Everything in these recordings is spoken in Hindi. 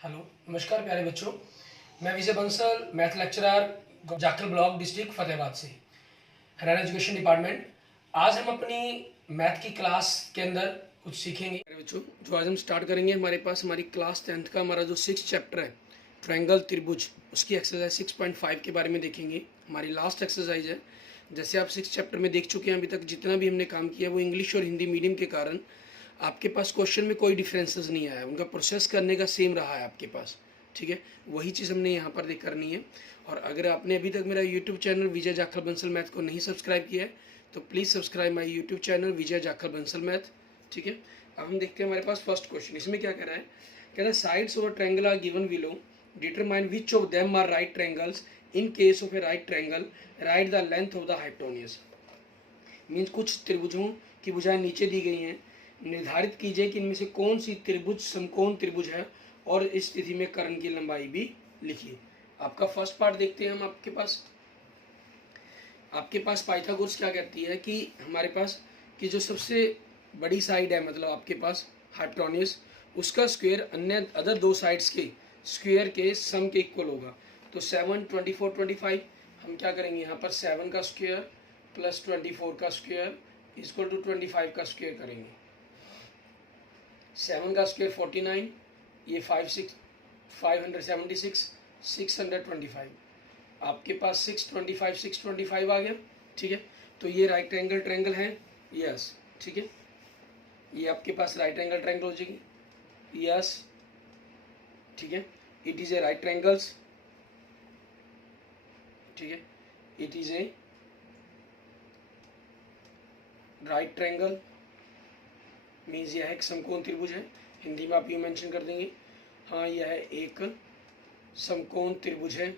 हेलो, नमस्कार प्यारे बच्चों। मैं Vijay Bansal, math lecturer, Jakhal block, district Fatehabad से, हरियाणा एजुकेशन डिपार्टमेंट। आज हम अपनी मैथ की क्लास के अंदर कुछ सीखेंगे प्यारे बच्चों। जो आज हम स्टार्ट करेंगे, हमारे पास हमारी क्लास 10th का हमारा जो 6th चैप्टर है, ट्रायंगल त्रिभुज, उसकी एक्सरसाइज 6.5 के बारे में देखेंगे। हमारी लास्ट एक्सरसाइज है। जैसे आप 6th चैप्टर में देख चुके हैं, अभी तक जितना भी हमने काम किया वो इंग्लिश और हिंदी मीडियम के कारण आपके पास क्वेश्चन में कोई डिफरेंसेस नहीं आया, उनका प्रोसेस करने का सेम रहा है आपके पास। ठीक है, वही चीज़ हमने यहाँ पर देख करनी है। और अगर आपने अभी तक मेरा यूट्यूब चैनल विजय जाखल बंसल मैथ को नहीं सब्सक्राइब किया है तो please subscribe my YouTube channel Vijay Jakhal Bansal math. ठीक है, अब हम देखते हैं हमारे पास फर्स्ट क्वेश्चन। इसमें क्या कह रहा है, कह रहा है sides of a triangle are given below, determine which of them are right triangles. In case of a right triangle write the length of the hypotenuse. Means कुछ त्रिभुजों की भुजाएं नीचे दी गई हैं, निर्धारित कीजिए कि इनमें से कौन सी त्रिभुज समकोण त्रिभुज है और इस स्थिति में कर्ण की लंबाई भी लिखिए। आपका फर्स्ट पार्ट देखते हैं हम। आपके पास पाइथागोरस क्या कहती है कि हमारे पास कि जो सबसे बड़ी साइड है, मतलब आपके पास हाइपोटेन्यूज, उसका स्क्वायर अन्य अदर दो साइड्स के स्क्वायर के सम के इक्वल होगा। तो 7, 24, 25 हम क्या करेंगे, यहाँ पर 7 का स्क्वायर प्लस 24 का स्क्वायर इक्वल टू 25 का स्क्वायर करेंगे। 7 का स्क्वायर 49, ये 576, 625, आपके पास 625 आ गया। ठीक है, तो ये राइट एंगल ट्रायंगल है। यस, ठीक है, ये आपके पास राइट एंगल ट्रायंगल हो जाएगी। यस, ठीक है, it is a right triangles. ठीक है, it is a right triangle means यह एक समकोण त्रिभुज है। हिंदी में आप ये मेंशन कर देंगे, हाँ यह एक समकोण त्रिभुज है।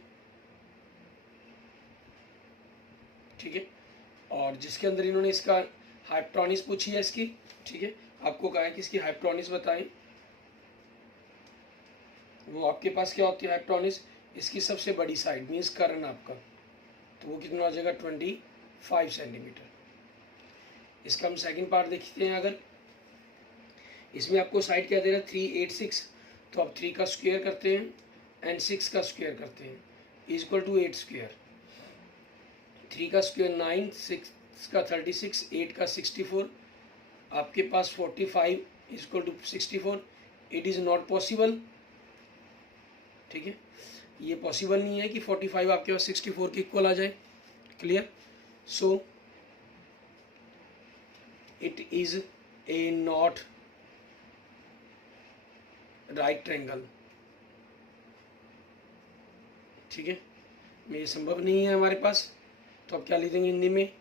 ठीक है, और जिसके अंदर इन्होंने इसका हाइपोटेन्यूज पूछी है इसकी। ठीक है, आपको कहा है कि इसकी हाइपोटेन्यूज बताएं। वो आपके पास क्या होती है हाइपोटेन्यूज, इसकी सबसे बड़ी साइड मीन्स कर्ण आपका, तो वो कितना हो जाएगा 25 सेंटीमीटर। इसका हम सेकंड पार्ट देखते हैं। अगर इसमें आपको साइड क्या दे रहा है 386, तो आप 3 का स्क्वायर करते हैं एंड 6 का स्क्वायर करते हैं इक्वल टू 8 स्क्वायर। 3 का स्क्वायर 9, 6 का 36, 8 का 64, आपके पास 45 equal to 64। It is not possible. ठीक है, ये पॉसिबल नहीं है कि 45 आपके पास 64 के इक्वल आ जाए। Clear? So it is a not right triangle. ठीक है, ये संभव नहीं है हमारे पास, तो अब क्या लिख देंगे हिंदी में,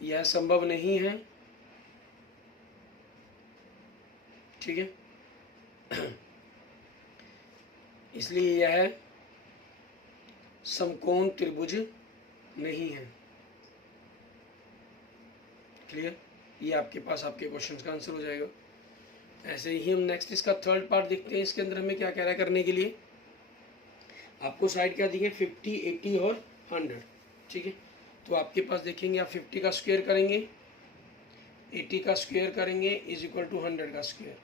यह संभव नहीं है। ठीक है, इसलिए यह समकोण त्रिभुज नहीं है। क्लियर? ये आपके पास आपके क्वेश्चन का आंसर हो जाएगा। ऐसे ही हम नेक्स्ट इसका थर्ड पार्ट देखते हैं। इसके अंदर हमें क्या कह रहा है करने के लिए, आपको साइड क्या दी है 50, 80 और 100। ठीक है, तो आपके पास देखेंगे आप 50 का स्क्वायर करेंगे, 80 का स्क्वायर करेंगे इज इक्वल टू 100 का स्क्वायर।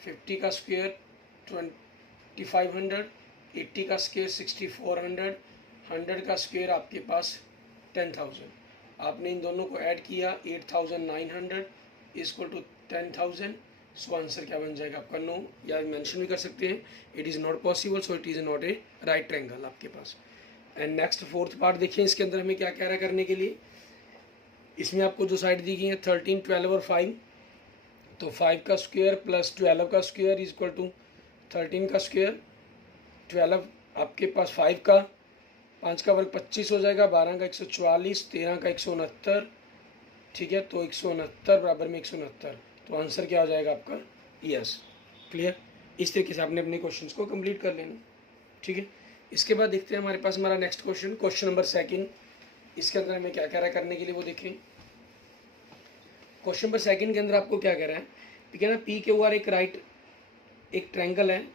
50 का स्क्वायर 2500, 80 का स्क्वायर 6400, 100 का स्क्वायर आपके पास 10,000। आपने इन दोनों को ऐड किया 8,900 इक्वल टू 10,000। सो आंसर क्या बन जाएगा आपका 9, या मेंशन भी कर सकते हैं it is not possible, so it is not a right triangle आपके पास। एंड नेक्स्ट फोर्थ पार्ट देखिए, इसके अंदर हमें क्या कह रहा है करने के लिए। इसमें आपको जो साइड दी गई है 13, 12 और 5, तो 5 का स्क्वायर प्लस 12 का स्क्वायर इज इक्वल टू 13 का स्क्वायर। 12 आपके पास 5 का 5 का वर्ग 25 हो जाएगा, 12 का 144, 13 का 169। ठीक है, तो 169 बराबर में 169, तो आंसर क्या हो जाएगा आपका यस। क्लियर? इस तरीके से आपने अपने क्वेश्चंस को कंप्लीट कर लेना। ठीक है, इसके बाद देखते हैं हमारे पास हमारा नेक्स्ट क्वेश्चन, क्वेश्चन नंबर 2। इसके अंदर हमें क्या कह रहा है करने के लिए वो देखें। क्वेश्चन नंबर 2 के अंदर आपको क्या कह रहा है, कह रहा है पी के ऊपर एक ट्रायंगल है,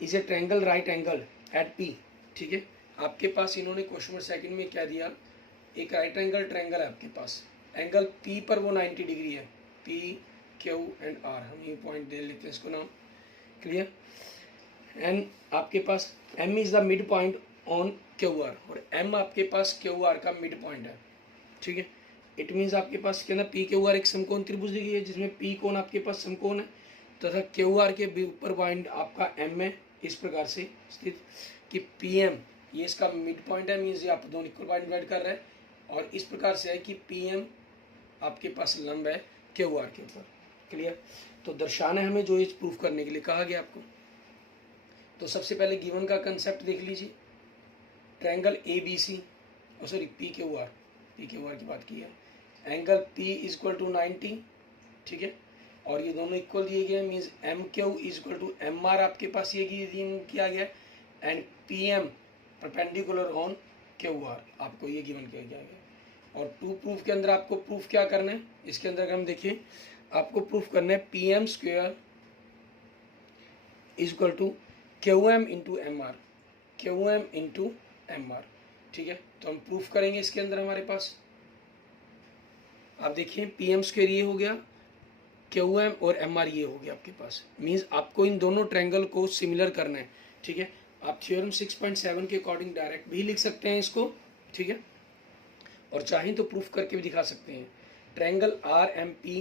is a triangle right angle at P. ठीक है, आपके पास इन्होंने क्वेश्चन नंबर 2 में क्या दिया, एक राइट एंगल ट्रायंगल है आपके पास, एंगल पी पर वो 90 डिग्री है, पी क्यू एंड आर, हम ये पॉइंट दे लेते हैं इसको नाम। क्लियर? एंड आपके पास M is the mid point on Q R, और एम आपके पास क्यू आर का मिड पॉइंट है, ठीक है। इट मीन्स आपके पास के अंदर पी क्यू आर एक समकोण त्रिभुज दी गई है जिसमें पी कोण आपके पास समकोण है तथा क्यू आर के ऊपर पॉइंट आपका एम है, इस प्रकार से स्थित कि पी एम ये इसका मिड पॉइंट है, मीन्स ये आप दोनों इक्वल पॉइंट डिवाइड कर रहे हैं, और इस प्रकार से है कि पी एम आपके पास लंब है क्यू आर के ऊपर। क्लियर? तो दर्शाना है हमें जो इस प्रूफ करने के लिए कहा गया आपको। तो सबसे पहले गिवन का कंसेप्ट देख लीजिए, triangle A B C, sorry P Q R की बात की है, angle P is equal to 90, ठीक है, और ये दोनों इक्वल दिए गए हैं, means M Q is equal to M R आपके पास ये किया गया है, and P M perpendicular on Q R आपको ये गिवन किया गया है। और टू प्रूफ के अंदर आपको प्रूफ क्या करना है, इसके अंदर अगर हम देखिए आपको प्रूफ करना है P M square is equal to Q M into M R, Q M into M R, ठीक है। तो हम प्रूफ करेंगे इसके अंदर हमारे पास, आप देखिए पी एम स्क्वेयर ये हो गया, क्यू एम और एम आर ये हो गया आपके पास, मीन्स आपको इन दोनों ट्रायंगल को सिमिलर करना है, ठीक है। आप थ्योरम 6.7 के अकॉर्डिंग डायरेक्ट भी लिख सकते हैं इसको, ठीक है, और चाहें तो प्रूफ करके भी दिखा सकते हैं। Triangle R M P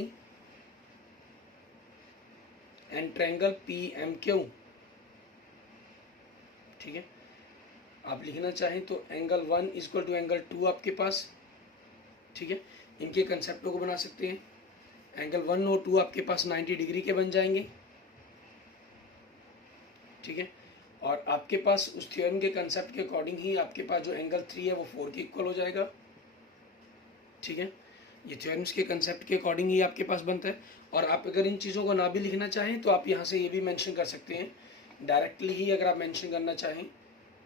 and triangle P M Q, ठीक है, आप लिखना चाहें तो angle 1 is equal to angle 2 आपके पास, ठीक है, इनके कंसेप्टों को बना सकते हैं। एंगल 1 और 2 आपके पास 90 डिग्री के बन जाएंगे, ठीक है, और आपके पास उस थ्योरम के कंसेप्ट के अकॉर्डिंग ही आपके पास जो एंगल 3 है वो 4 के इक्वल हो जाएगा, ठीक है। ये थ्योरम्स के कंसेप्ट के अकॉर्डिंग ही आपके पास बनता है। और आप अगर इन चीज़ों को ना भी लिखना चाहें तो आप यहाँ से ये भी मेंशन कर सकते हैं, डायरेक्टली ही अगर आप मेंशन करना चाहें,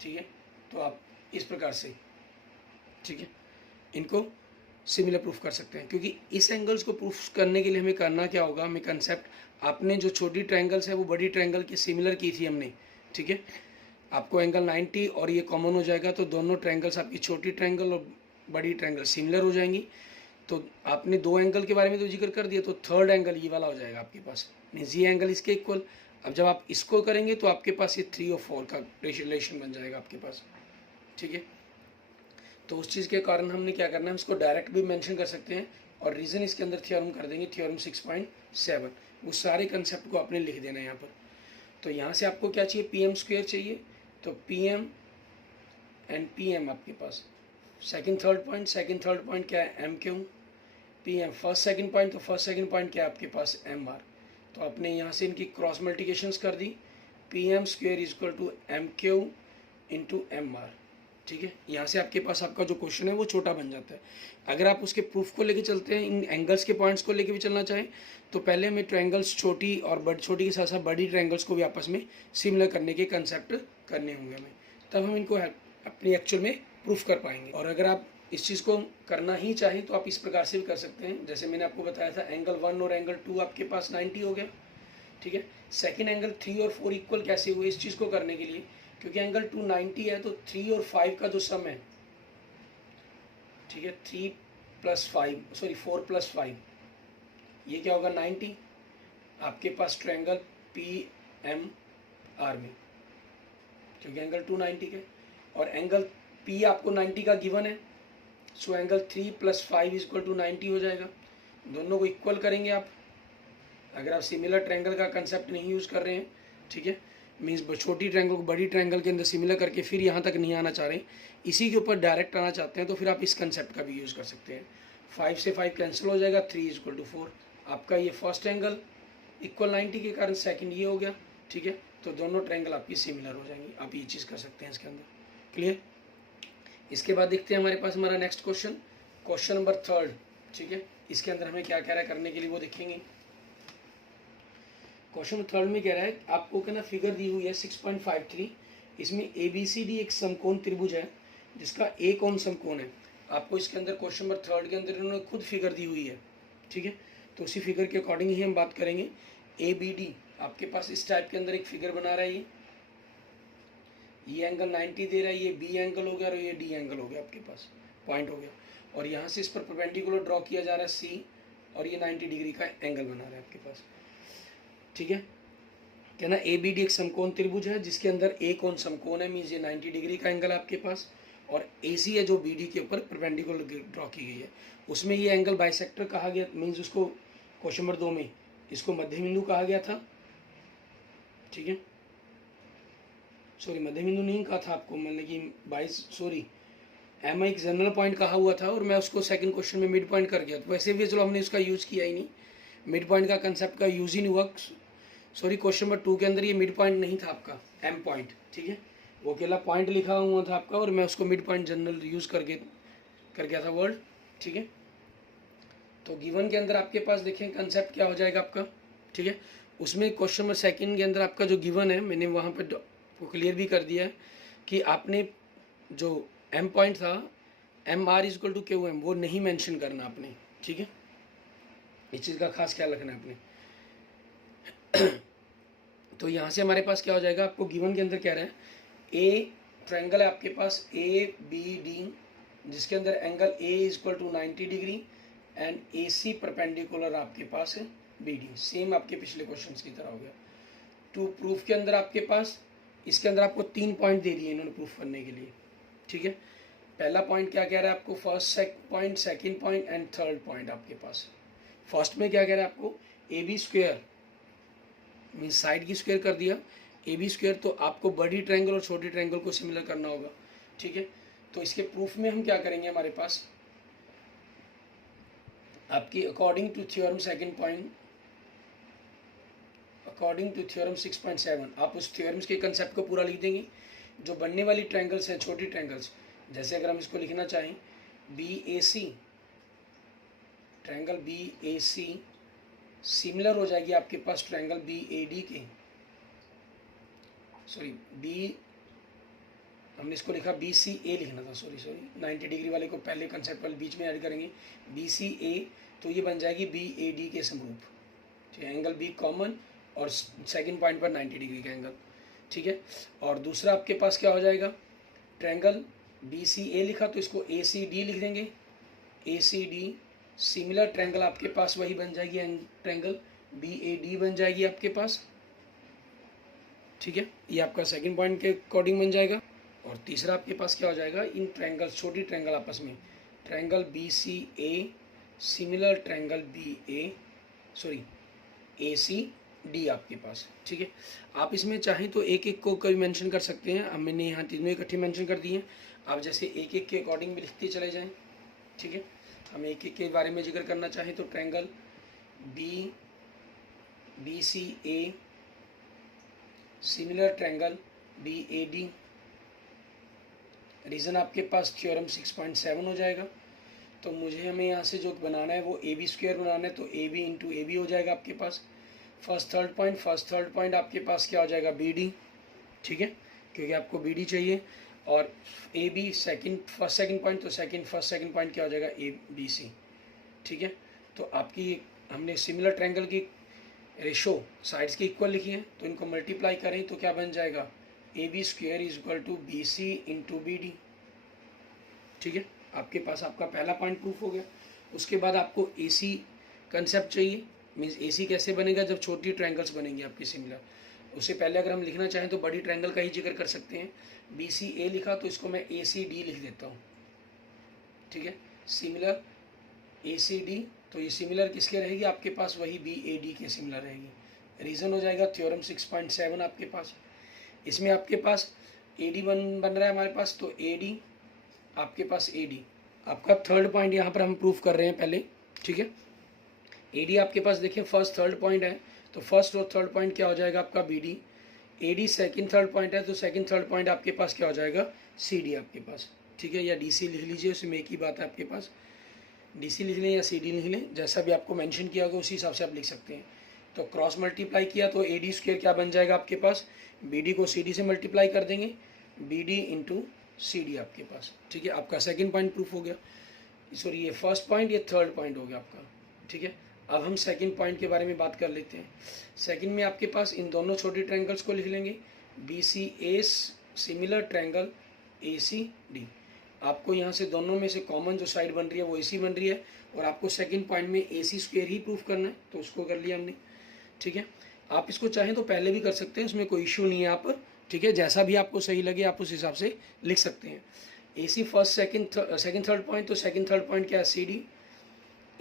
ठीक है, तो आप इस प्रकार से, ठीक है, इनको सिमिलर प्रूफ कर सकते हैं। क्योंकि इस एंगल्स को प्रूफ करने के लिए हमें करना क्या होगा, हमें कंसेप्ट आपने जो छोटी ट्रायंगल्स है वो बड़ी ट्रायंगल की सिमिलर की थी हमने, ठीक है, आपको एंगल 90 और ये कॉमन हो जाएगा, तो दोनों ट्रायंगल्स आपकी छोटी ट्रायंगल और बड़ी ट्रायंगल सिमिलर हो जाएंगी। तो आपने दो एंगल के बारे में तो जिक्र कर दिया, तो थर्ड एंगल ये वाला हो जाएगा आपके पास, मीन्स ये एंगल इसके इक्वल। अब जब आप इसको करेंगे तो आपके पास ये 3 और 4 का रिलेशन बन जाएगा आपके पास, ठीक है। तो उस चीज़ के कारण हमने क्या करना है, इसको डायरेक्ट भी मेंशन कर सकते हैं, और रीज़न इसके अंदर थ्योरम कर देंगे, थ्योरम 6.7, वो सारे कंसेप्ट को आपने लिख देना है यहाँ पर। तो यहाँ से आपको क्या चाहिए, पी एम स्क्वेयर चाहिए, तो P M and P M आपके पास सेकंड थर्ड पॉइंट क्या है, M Q, P M first second point, तो फर्स्ट सेकंड पॉइंट क्या है आपके पास, एम आर। तो आपने यहाँ से इनकी क्रॉस मल्टीप्लिकेशंस कर दी, P M square is equal to M Q into M R, ठीक है। यहाँ से आपके पास आपका जो क्वेश्चन है वो छोटा बन जाता है। अगर आप उसके प्रूफ को लेके चलते हैं, इन एंगल्स के पॉइंट्स को लेके भी चलना चाहें, तो पहले हमें ट्रायंगल्स छोटी और छोटी के साथ साथ बड़ी ट्रायंगल्स को भी आपस में सिमिलर करने के कंसेप्ट करने होंगे हमें, तब हम इनको अपनी एक्चुअल में प्रूफ कर पाएंगे। और अगर आप इस चीज़ को करना ही चाहें तो आप इस प्रकार से भी कर सकते हैं, जैसे मैंने आपको बताया था, एंगल 1 और एंगल 2 आपके पास 90 हो गया, ठीक है। सेकेंड एंगल 3 और 4 इक्वल कैसे हुए, इस चीज़ को करने के लिए, क्योंकि एंगल 2 90 है, तो 3 और 5 का जो सम है, ठीक है, 4 प्लस 5 ये क्या होगा, 90 आपके पास ट्रायंगल पी एम आर में, क्योंकि एंगल 2 90 के, और एंगल पी आपको 90 का गिवन है, so angle 3 plus 5 is equal to 90 हो जाएगा। दोनों को इक्वल करेंगे आप, अगर आप सिमिलर ट्रायंगल का कंसेप्ट नहीं यूज़ कर रहे हैं, ठीक है, मीन्स छोटी ट्रायंगल को बड़ी ट्रायंगल के अंदर सिमिलर करके फिर यहाँ तक नहीं आना चाह रहे, इसी के ऊपर डायरेक्ट आना चाहते हैं, तो फिर आप इस कंसेप्ट का भी यूज़ कर सकते हैं। 5 से 5 कैंसिल हो जाएगा, 3 इज इक्वल टू 4, आपका ये फर्स्ट एंगल इक्वल 90 के कारण सेकंड ये हो गया, ठीक है। तो दोनों ट्रायंगल आपकी सिमिलर हो जाएंगी, आप ये चीज़ कर सकते हैं इसके अंदर। क्लियर? इसके बाद देखते हैं हमारे पास हमारा नेक्स्ट क्वेश्चन नंबर 3, ठीक है। इसके अंदर हमें क्या कह रहा है करने के लिए वो देखेंगे। क्वेश्चन 3 में कह रहा है आपको क्या ना, फिगर दी हुई है 6.53, इसमें ए बी सी डी एक समकोण त्रिभुज है जिसका ए कोण समकोण है। आपको इसके अंदर क्वेश्चन नंबर 3 के अंदर इन्होंने खुद फिगर दी हुई है, ठीक है। तो उसी फिगर के अकॉर्डिंग ही हम बात करेंगे। ए बी डी आपके पास इस टाइप के अंदर एक फिगर बना रहा है, ये एंगल 90 दे रहा है, ये बी एंगल हो गया और ये डी एंगल हो गया, आपके पास पॉइंट हो गया, और यहाँ से इस पर परपेंडिकुलर ड्रॉ किया जा रहा है सी, और ये 90 डिग्री का एंगल बना रहा है आपके पास, ठीक है। कहना ए बी डी एक समकोण त्रिभुज है जिसके अंदर ए कोण समकोण है, मीन्स ये 90 डिग्री का एंगल है आपके पास, और ए सी है जो बी डी के ऊपर परपेंडिकुलर ड्रॉ की गई है। उसमें ये एंगल बाइसेक्टर कहा गया, मीन्स उसको क्वेश्चन नंबर 2 में इसको मध्य बिंदु कहा गया था, ठीक है। सॉरी, मध्य बिंदु नहीं कहा था आपको, मतलब कि एम एक जनरल पॉइंट कहा हुआ था और मैं उसको सेकंड क्वेश्चन में मिड पॉइंट कर गया। तो वैसे भी चलो हमने उसका यूज़ किया ही नहीं, मिड पॉइंट का कंसेप्ट का यूज़ ही नहीं हुआ। सॉरी, क्वेश्चन नंबर 2 के अंदर ये मिड पॉइंट नहीं था आपका, एम पॉइंट, ठीक है। वो अकेला पॉइंट लिखा हुआ था आपका और मैं उसको मिड पॉइंट जनरल यूज़ कर गया था वर्ड, ठीक है। तो गिवन के अंदर आपके पास देखें कंसेप्ट क्या हो जाएगा आपका, ठीक है। उसमें क्वेश्चन नंबर 2 के अंदर आपका जो गिवन है, मैंने वहाँ पर क्लियर भी कर दिया है कि आपने जो एम पॉइंट था M R is equal to Q M, वो नहीं मेंशन करना आपने, ठीक है। इस चीज़ का खास ख्याल रखना है आपने। तो यहाँ से हमारे पास क्या हो जाएगा, आपको गिवन के अंदर क्या रहा है, ए ट्रायंगल है आपके पास ए बी डी, जिसके अंदर angle A is equal to 90 degree and A C perpendicular आपके पास है बी डी, सेम आपके पिछले क्वेश्चन की तरह हो गया। टू प्रूफ के अंदर आपके पास, इसके अंदर आपको 3 पॉइंट दे दिए इन्होंने प्रूफ करने के लिए, ठीक है। पहला पॉइंट क्या कह रहा है आपको, first point, second point and third point आपके पास। फर्स्ट में क्या कह रहा है आपको, A B square mean side की स्क्वेयर कर दिया, ए बी स्क्वेयर, तो आपको बड़ी ट्रायंगल और छोटी ट्रायंगल को सिमिलर करना होगा, ठीक है। तो इसके प्रूफ में हम क्या करेंगे, हमारे पास आपकी according to theorem second point, according to theorem 6.7 आप उस थ्योरम्स के कंसेप्ट को पूरा लिख देंगे। जो बनने वाली ट्रायंगल्स हैं, छोटी ट्रायंगल्स, जैसे अगर हम इसको लिखना चाहें बी ए सी, ट्रायंगल बी ए सी सिमिलर हो जाएगी आपके पास ट्रायंगल बी ए डी के, सॉरी बी, हमने इसको लिखा बी सी ए लिखना था, सॉरी 90 डिग्री वाले को पहले कंसेप्ट वाले बीच में ऐड करेंगे, बी सी ए, तो ये बन जाएगी बी ए डी के समरूप, ठीक है। एंगल बी कॉमन और सेकंड पॉइंट पर 90 डिग्री का एंगल, ठीक है। और दूसरा आपके पास क्या हो जाएगा, ट्रायंगल बी सी ए लिखा तो इसको ए सी डी लिख देंगे, ए सी डी सिमिलर ट्रायंगल आपके पास वही बन जाएगी, ट्रायंगल बी ए डी बन जाएगी आपके पास, ठीक है। ये आपका सेकंड पॉइंट के अकॉर्डिंग बन जाएगा। और तीसरा आपके पास क्या हो जाएगा, इन ट्रायंगल, छोटी ट्रायंगल आपस में, triangle B C A similar triangle B A, sorry A C D आपके पास, ठीक है। आप इसमें चाहें तो एक एक को कभी मेंशन कर सकते हैं, अब मैंने यहाँ तीनों इकट्ठे मेंशन कर दिए हैं, आप जैसे एक एक के अकॉर्डिंग भी लिखते चले जाएं, ठीक है। हम एक एक के बारे में जिक्र करना चाहें तो triangle B C A similar triangle B A D, reason आपके पास थ्योरम 6.7 हो जाएगा। तो हमें यहाँ से जो बनाना है वो ए बी स्क्वेयर बनाना है, तो A B into A B हो जाएगा आपके पास। फर्स्ट थर्ड पॉइंट आपके पास क्या हो जाएगा, बी डी, ठीक है, क्योंकि आपको बी डी चाहिए। और A B first second point, तो फर्स्ट सेकंड पॉइंट क्या हो जाएगा, ए बी सी, ठीक है। तो आपकी हमने सिमिलर ट्रायंगल की रेशो साइड्स की इक्वल लिखी है, तो इनको मल्टीप्लाई करें तो क्या बन जाएगा, A B square is equal to B C into B D, ठीक है। आपके पास आपका पहला पॉइंट प्रूफ हो गया। उसके बाद आपको ए सी कंसेप्ट चाहिए, मीन्स ए सी कैसे बनेगा जब छोटी ट्रायंगल्स बनेंगी आपकी सिमिलर। उससे पहले अगर हम लिखना चाहें तो बड़ी ट्रायंगल का ही जिक्र कर सकते हैं। बी सी ए लिखा तो इसको मैं ए सी डी लिख देता हूँ, ठीक है, सिमिलर ए सी डी, तो ये सिमिलर किसके रहेगी आपके पास, वही बी ए डी के सिमिलर रहेगी। रीज़न हो जाएगा थ्योरम 6.7 आपके पास। इसमें आपके पास ए डी बन रहा है हमारे पास, तो ए डी आपके पास, ए डी आपका थर्ड पॉइंट यहाँ पर हम प्रूफ कर रहे हैं पहले, ठीक है। ए डी आपके पास देखिए फर्स्ट थर्ड पॉइंट है, तो फर्स्ट और थर्ड पॉइंट क्या हो जाएगा आपका, B D. A D second third point है, तो सेकेंड थर्ड पॉइंट आपके पास क्या हो जाएगा, सी डी आपके पास, ठीक है। या डी सी लिख लीजिए, उसमें एक ही बात है आपके पास, डी सी लिख लें या सी डी लिख लें, जैसा भी आपको मेंशन किया होगा उसी हिसाब से आप लिख सकते हैं। तो क्रॉस मल्टीप्लाई किया तो ए डी स्क्वेयर क्या बन जाएगा आपके पास, बी डी को सी डी से मल्टीप्लाई कर देंगे, B D into C D आपके पास, ठीक है। आपका सेकंड पॉइंट प्रूफ हो गया, सॉरी ये फर्स्ट पॉइंट, ये थर्ड पॉइंट हो गया आपका, ठीक है। अब हम सेकंड पॉइंट के बारे में बात कर लेते हैं। सेकंड में आपके पास इन दोनों छोटी ट्रायंगल्स को लिख लेंगे, B C A similar triangle A C D. आपको यहाँ से दोनों में से कॉमन जो साइड बन रही है वो ए सी बन रही है, और आपको सेकंड पॉइंट में ए सी स्क्वेयर ही प्रूफ करना है, तो उसको कर लिया हमने, ठीक है। आप इसको चाहें तो पहले भी कर सकते हैं, उसमें कोई इशू नहीं है। आप ठीक है, जैसा भी आपको सही लगे आप उस हिसाब से लिख सकते हैं। AC first second third point, तो सेकंड थर्ड पॉइंट क्या है CD।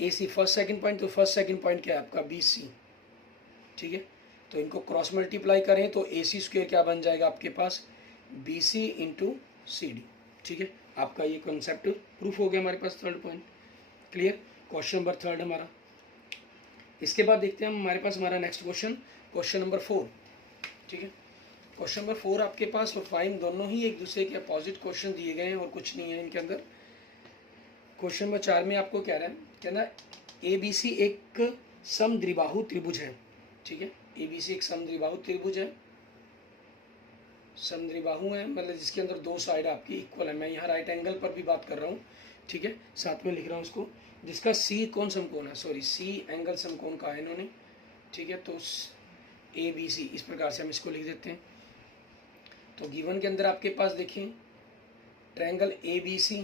AC first second point, तो फर्स्ट सेकंड पॉइंट क्या है आपका BC। ठीक है, तो इनको क्रॉस मल्टीप्लाई करें तो AC स्क्वायर क्या बन जाएगा आपके पास, BC इंटू CD। ठीक है, आपका ये कॉन्सेप्ट प्रूफ हो गया हमारे पास third point. Clear, question number third हमारा। इसके बाद देखते हैं हमारे पास हमारा नेक्स्ट क्वेश्चन, क्वेश्चन नंबर 4। ठीक है, क्वेश्चन नंबर 4 आपके पास और 5 दोनों ही एक दूसरे के अपोजिट क्वेश्चन दिए गए हैं और कुछ नहीं है इनके अंदर। क्वेश्चन नंबर 4 में आपको कह रहा है, कहना ABC एक समद्विबाहु त्रिभुज है। ठीक है, ABC एक समद्विबाहु त्रिभुज है, समद्विबाहु है मतलब जिसके अंदर दो साइड आपकी इक्वल है। मैं यहाँ राइट एंगल पर भी बात कर रहा हूँ। ठीक है, साथ में लिख रहा हूँ इसको, जिसका C कौन समकोण है, सॉरी C एंगल समकोण का है इन्होंने। ठीक है, तो ABC इस प्रकार से हम इसको लिख देते हैं। तो गिवन के अंदर आपके पास देखिए ट्रायंगल ABC।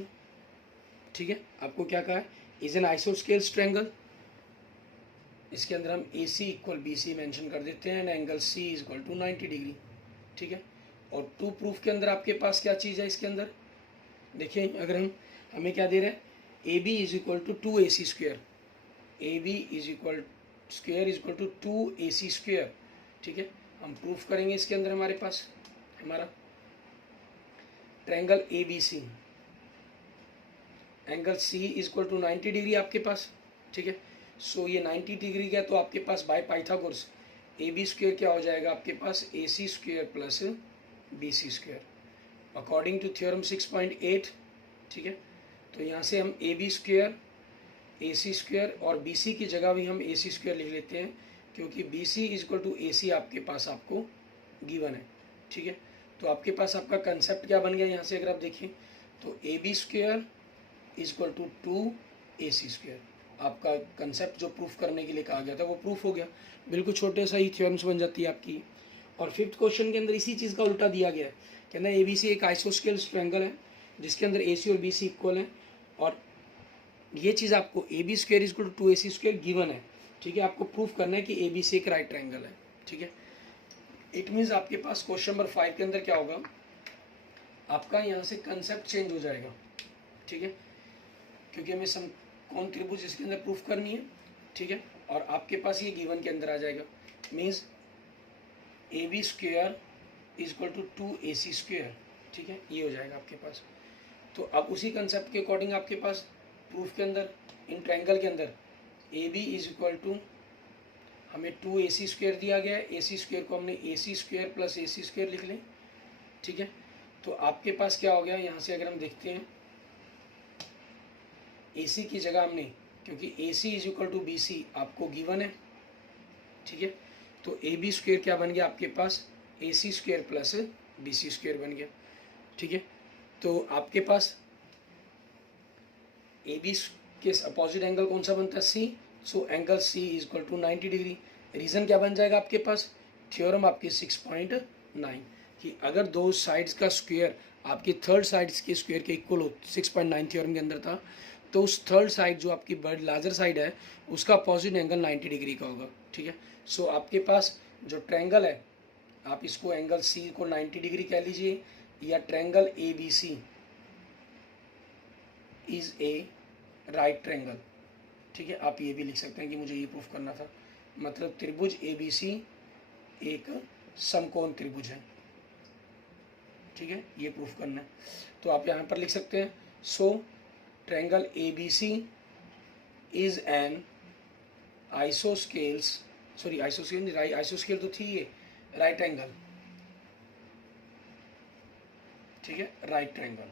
ठीक है, आपको क्या कहा है, इज एन आइसोस्केल्स ट्रायंगल। इसके अंदर हम AC इक्वल BC मेंशन कर देते हैं and angle C is equal to 90 degree. ठीक है, और टू प्रूफ के अंदर आपके पास क्या चीज़ है, इसके अंदर देखिए अगर हमें क्या दे रहे हैं, AB is equal to 2AC square, AB is equal square is equal to 2AC square. ठीक है, हम प्रूफ करेंगे इसके अंदर हमारे पास हमारा triangle ABC angle C is equal to 90 degree आपके पास। ठीक है, सो ये 90 डिग्री का, तो आपके पास बाय पाइथागोरस AB स्क्वेयर क्या हो जाएगा आपके पास, AC square plus BC square according to theorem 6.8। ठीक है, तो यहाँ से हम AB स्क्वेयर AC स्क्वेयर और BC की जगह भी हम AC स्क्वेयर लिख लेते हैं क्योंकि BC is equal to AC आपके पास आपको गिवन है। ठीक है, तो आपके पास आपका कंसेप्ट क्या बन गया यहाँ से अगर आप देखें तो AB square is equal to 2AC square. आपका कंसेप्ट जो प्रूफ करने के लिए कहा गया था वो प्रूफ हो गया। बिल्कुल छोटे सा ही थ्योरम्स बन जाती है आपकी। और फिफ्थ क्वेश्चन के अंदर इसी चीज़ का उल्टा दिया गया है, कहना ABC एक आइसोस्केल्स ट्रायंगल है जिसके अंदर AC और BC इक्वल है और ये चीज़ आपको AB square is equal to 2AC square given है। ठीक है, आपको प्रूफ करना है कि ABC एक राइट ट्रायंगल है। ठीक है, इट मीन्स आपके पास क्वेश्चन नंबर 5 के अंदर क्या होगा, आपका यहाँ से कंसेप्ट चेंज हो जाएगा। ठीक है, क्योंकि हमें समकोण त्रिभुज इसके अंदर प्रूफ करनी है। ठीक है, और आपके पास ये गिवन के अंदर आ जाएगा, means AB square is equal to 2AC square. ठीक है, ये हो जाएगा आपके पास। तो अब उसी कंसेप्ट के अकॉर्डिंग आपके पास प्रूफ के अंदर इन ट्रायंगल के अंदर AB इज इक्वल टू हमें 2AC स्क्वेयर दिया गया है, AC स्क्वेयर को हमने AC square plus AC square लिख लें। ठीक है, तो आपके पास क्या हो गया, यहाँ से अगर हम देखते हैं AC की जगह हमने, क्योंकि AC is equal to BC आपको गिवन है। ठीक है, तो AB स्क्वेयर क्या बन गया आपके पास, AC square plus BC square बन गया। ठीक है, तो आपके पास AB के अपोजिट एंगल कौन सा बनता है, C। So angle C is equal to 90 degree. Reason क्या बन जाएगा आपके पास, थ्योरम आपकी 6.9 कि अगर दो साइड्स का स्क्वायर आपकी थर्ड साइड्स के स्क्वायर के इक्वल हो, 6.9 थ्योरम के अंदर था, तो उस थर्ड साइड जो आपकी बड़ी लार्जर साइड है उसका अपोजिट एंगल 90 डिग्री का होगा। ठीक है, सो आपके पास जो ट्रायंगल है आप इसको एंगल C को 90 डिग्री कह लीजिए या triangle ABC is a right triangle. ठीक है, आप ये भी लिख सकते हैं कि मुझे ये प्रूफ करना था, मतलब त्रिभुज ABC एक समकोण त्रिभुज है। ठीक है, ये प्रूफ करना है, तो आप यहाँ पर लिख सकते हैं, so triangle ABC is an isosceles, sorry आइसोस्केल तो थी ये, राइट एंगल। ठीक है, राइट ट्रायंगल,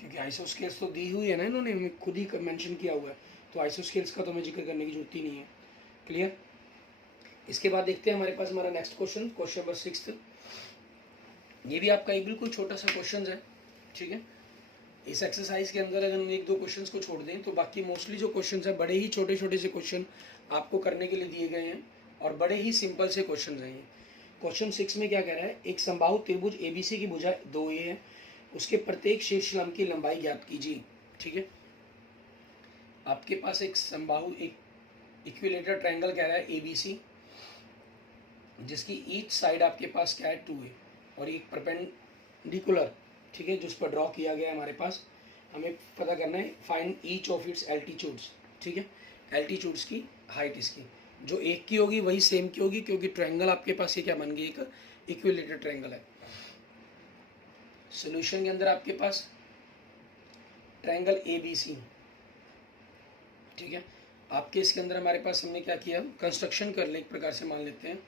क्योंकि आइसोस्केल्स तो दी हुई है ना इन्होंने, हमें खुद ही मेंशन किया हुआ है, तो आइसोस्केल्स का तो हमें जिक्र करने की जरूरत ही नहीं है। क्लियर, इसके बाद देखते हैं हमारे पास हमारा नेक्स्ट क्वेश्चन, क्वेश्चन नंबर 6। ये भी आपका एक बिल्कुल छोटा सा क्वेश्चन है। ठीक है, इस एक्सरसाइज के अंदर अगर हम एक दो क्वेश्चंस को छोड़ दें तो बाकी मोस्टली जो क्वेश्चंस है बड़े ही छोटे छोटे से क्वेश्चन आपको करने के लिए दिए गए हैं और बड़े ही सिंपल से क्वेश्चन हैं ये। क्वेश्चन 6 में क्या कह रहा है, एक समबाहु त्रिभुज ABC की भुजा 2A है, उसके प्रत्येक शीर्ष लंब की लंबाई ज्ञात कीजिए। ठीक है, आपके पास एक समबाहु एक इक्विलेटरल ट्रायंगल कह रहा है ABC, जिसकी ईच साइड आपके पास क्या है 2a, और एक परपेंडिकुलर, ठीक है, जो उस पर ड्रॉ किया गया है हमारे पास। हमें पता करना है find each of its altitudes, ठीक है, एल्टीट्यूड्स की हाइट इसकी जो एक की होगी वही सेम की होगी, क्योंकि ट्रायंगल आपके पास ये क्या बन गई, एक इक्विलेटरल ट्रायंगल है। सॉल्यूशन के अंदर आपके पास ट्रायंगल ABC, ठीक है। आपके इसके अंदर हमारे पास हमने क्या किया, कंस्ट्रक्शन कर ले एक प्रकार से, मान लेते हैं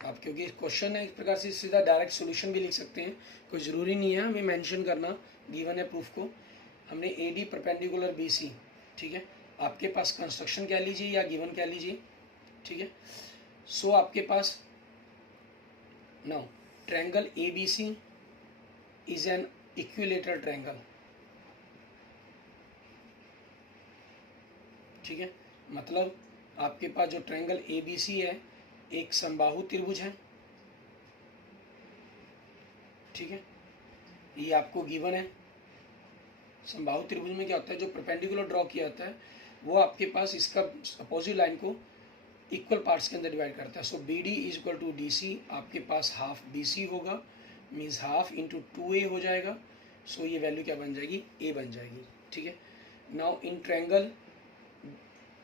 आप, क्योंकि क्वेश्चन है एक प्रकार से सीधा डायरेक्ट सॉल्यूशन भी लिख सकते हैं, कोई ज़रूरी नहीं है हमें मेंशन करना गिवन है प्रूफ को। हमने AD परपेंडिकुलर BC, ठीक है, आपके पास कंस्ट्रक्शन कह लीजिए या गिवन कह लीजिए, ठीक है। सो आपके पास now triangle ABC is an equilateral triangle, ठीक है। मतलब आपके पास जो ट्रायंगल ABC है एक समबाहु त्रिभुज है, ठीक है, ये आपको गिवन है। समबाहु त्रिभुज में क्या होता है, जो परपेंडिकुलर ड्रॉ किया जाता है वो आपके पास इसका अपोजिट लाइन को इक्वल पार्ट्स के अंदर डिवाइड करता है। So BD is equal to DC, आपके पास हाफ BC होगा, मीन्स हाफ इंटू 2a हो जाएगा। सो ये वैल्यू क्या बन जाएगी, a बन जाएगी, ठीक है। नाउ इन ट्रायंगल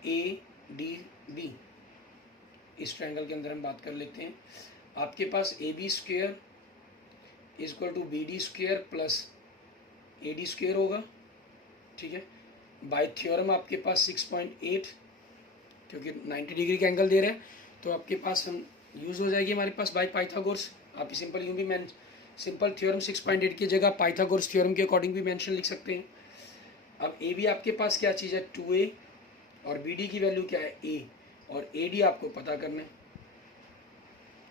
ADB, इस ट्रायंगल के अंदर हम बात कर लेते हैं। आपके पास AB square is equal to BD square plus AD square होगा, ठीक है। बाय थ्योरम आपके पास 6.8, क्योंकि 90 डिग्री का एंगल दे रहे हैं तो आपके पास हम यूज़ हो जाएगी हमारे पास बाय पाइथागोरस। आप सिंपल यूँ भी मैं सिंपल थ्योरम 6.8 की जगह पाइथागोरस थ्योरम के अकॉर्डिंग भी मेंशन लिख सकते हैं। अब AB आपके पास क्या चीज़ है 2a, और BD की वैल्यू क्या है a, और AD आपको पता करना है,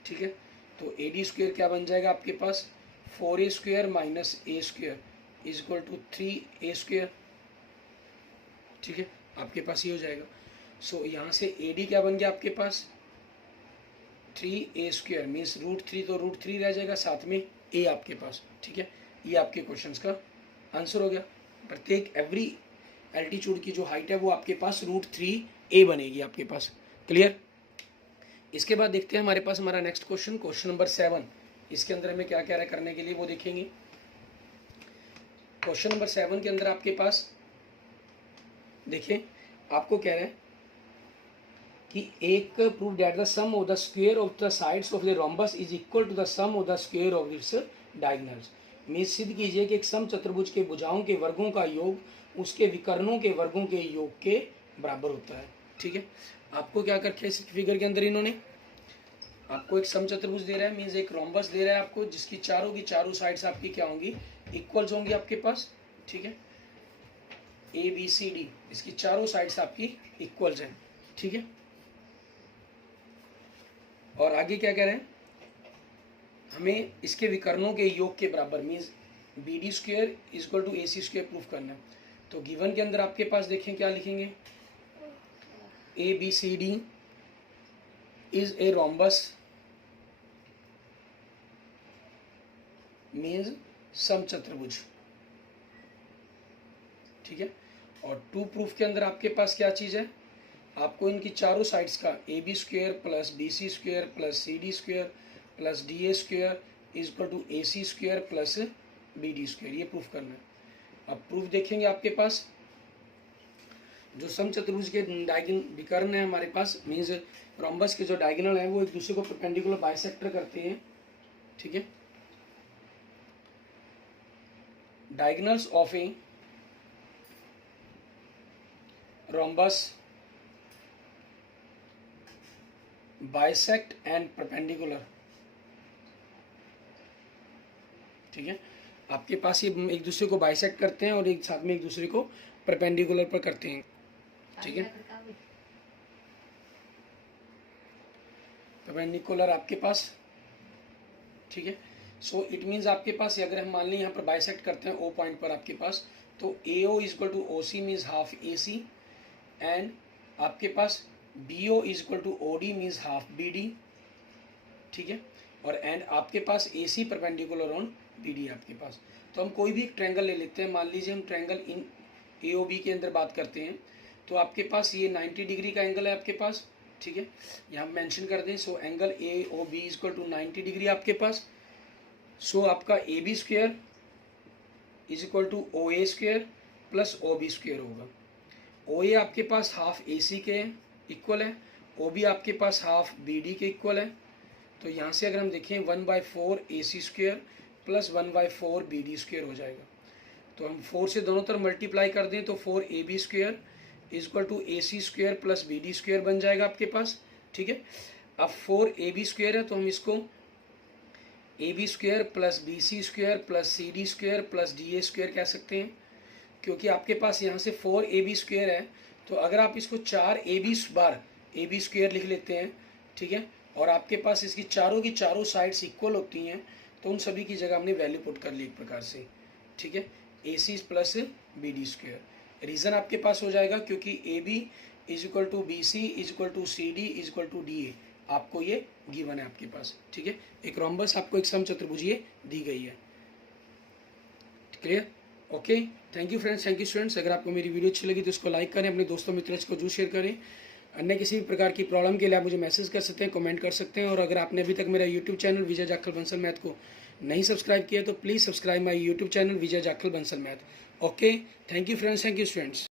ठीक है। तो AD स्क्वेयर क्या बन जाएगा आपके पास 4a square minus a square is equal to 3a square, ठीक है, आपके पास ये हो जाएगा। सो यहाँ से AD क्या बन गया आपके पास 3a स्क्वेयर, मीन्स √3, तो √3 रह जाएगा, साथ में a आपके पास, ठीक है। ये आपके क्वेश्चंस का आंसर हो गया। प्रत्येक एवरी एल्टीट्यूड की जो हाइट है वो आपके पास √3a बनेगी आपके पास, क्लियर। इसके बाद देखते हैं हमारे पास हमारा नेक्स्ट क्वेश्चन, क्वेश्चन नंबर 7। इसके अंदर हमें क्या क्या है करने के लिए वो देखेंगे। क्वेश्चन नंबर 7 के अंदर आपके पास देखिए आपको कह रहे हैं कि एक prove that the sum of the square of the sides of the rhombus is equal to the sum of the square of its diagonals. Means सिद्ध कीजिए कि एक सम चतुर्भुज के भुजाओं के वर्गों का योग उसके विकर्णों के वर्गों के योग के बराबर होता है, ठीक है। आपको क्या करके इस फिगर के अंदर इन्होंने आपको एक सम चतुर्भुज दे रहा है, मीन्स एक रोम्बस दे रहा है आपको, जिसकी चारों की चारों साइड्स आपकी क्या होंगी, इक्वल्स होंगी आपके पास, ठीक है। ABCD इसकी चारों साइड्स आपकी इक्वल्स हैं, ठीक है। और आगे क्या कह रहे हैं, हमें इसके विकर्णों के योग के बराबर, means BD square is equal to AC square proof करना है। तो गिवन के अंदर आपके पास देखें क्या लिखेंगे, ABCD is a rhombus, means सम चतुर्भुज, ठीक है। और 2 प्रूफ के अंदर आपके पास क्या चीज़ है, आपको इनकी चारों साइड्स का AB square plus BC square plus CD square plus DA square is equal to AC square plus BD square, ये प्रूफ करना है। अब प्रूफ देखेंगे आपके पास जो सम चतुर्भुज के विकर्ण है हमारे पास, मीन्स रोम्बस के जो डायगोनल है वो एक दूसरे को परपेंडिकुलर बाइसेक्टर करते हैं, ठीक है। Diagonals of a rhombus bisect and perpendicular, ठीक है। आपके पास ये एक दूसरे को बाइसेक्ट करते हैं और एक साथ में एक दूसरे को परपेंडिकुलर पर करते हैं, ठीक है। परपेंडिकुलर आपके पास, ठीक है। सो इट मीन्स आपके पास अगर हम मान लें यहाँ पर बाइसेक्ट करते हैं O पॉइंट पर आपके पास, तो AO is equal to OC means half AC, and आपके पास BO is equal to OD means half BD, ठीक है। और एंड आपके पास AC परपेंडिकुलर ऑन BD आपके पास। तो हम कोई भी एक ट्रायंगल ले लेते हैं, मान लीजिए हम ट्रायंगल इन AOB के अंदर बात करते हैं, तो आपके पास ये 90 डिग्री का एंगल है आपके पास, ठीक है, यहाँ मेंशन कर दें। So angle A O B equal to 90 degree आपके पास। सो आपका A B square is equal to O A square plus O B square होगा। ओ ए आपके पास हाफ ए सी के इक्वल है, ओ बी आपके पास हाफ बी डी के इक्वल है। तो यहाँ से अगर हम देखें 1/4 A C square plus 1/4 B D square हो जाएगा। तो हम 4 से दोनों तरफ मल्टीप्लाई कर दें तो 4 A B square is equal to A C square plus B D square बन जाएगा आपके पास। ठीक है, अब 4 ए बी स्क्वेयर है तो हम इसको A B square plus B C square plus C D square plus D A square कह सकते हैं, क्योंकि आपके पास यहाँ से 4 ए बी स्क्वेयर है। तो अगर आप इसको 4 ए बी बार ए बी स्क्वेयर लिख लेते हैं, ठीक है, और आपके पास इसकी चारों की चारों साइड्स इक्वल होती हैं, तो उन सभी की जगह हमने वैल्यू पुट कर ली एक प्रकार से। ठीक है, A C plus B D square. Reason आपके पास हो जाएगा क्योंकि A B is equal to B C is equal to C D is equal to D A आपको ये गिवन है आपके पास। ठीक है, एक रोम्बस आपको एक समचतुर्भुजीय दी गई है। Clear? Okay, thank you friends, thank you students. अगर आपको मेरी वीडियो अच्छी लगी तो इसको लाइक करें, अपने दोस्तों मित्रों को जरूर शेयर करें। अन्य किसी भी प्रकार की प्रॉब्लम के लिए आप मुझे मैसेज कर सकते हैं, कमेंट कर सकते हैं। और अगर आपने अभी तक मेरा यूट्यूब चैनल विजय जाखल बंसल मैथ को नहीं सब्सक्राइब किया तो please subscribe my YouTube channel Vijay Jakhal Bansal math. Okay, thank you friends, thank you students.